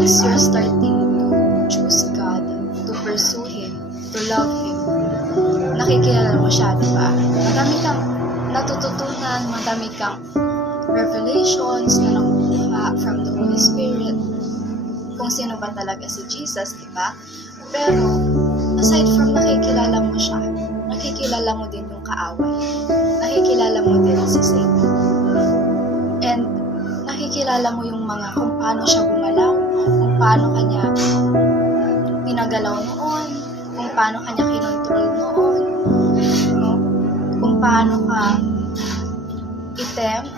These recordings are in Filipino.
once you're starting to choose God, to pursue Him, to love Him, nakikilala mo siya, di ba? Madami kang natututunan, madami kang revelations na nakukuha from the Holy Spirit kung sino ba talaga si Jesus, di ba? Pero, aside from nakikilala mo siya, nakikilala mo din yung kaaway. Nakikilala mo din si Satan. And, nakikilala mo yung mga kung paano siya gumalaw, kung paano kanya pinagalaw noon, kung paano kanya kinontrol noon, no? Kung paano ka i-tempt,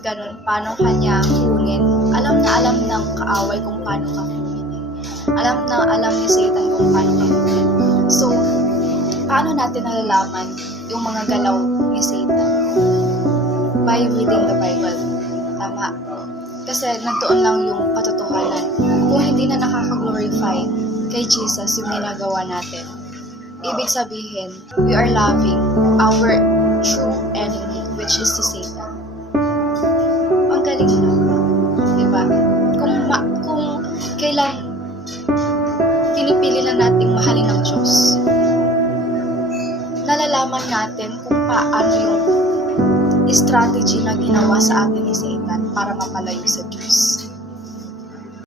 ganun, paano kanya kunin. Alam na alam ng kaaway kung paano ka kunin. Alam na alam ni Satan kung paano ka kunin. So, paano natin nalalaman yung mga galaw ni Satan? By reading the Bible. Tama. Kasi nandoon lang yung katotohanan. Kung hindi na nakaka-glorify kay Jesus yung ginagawa natin, ibig sabihin, we are loving our true enemy, which is si Satan. Ang galing na. Diba? Kung kailan pinipili na nating mahalin ng Diyos, nalalaman natin kung paano yung strategy na ginawa sa atin ni Satan para mapalayo sa Diyos.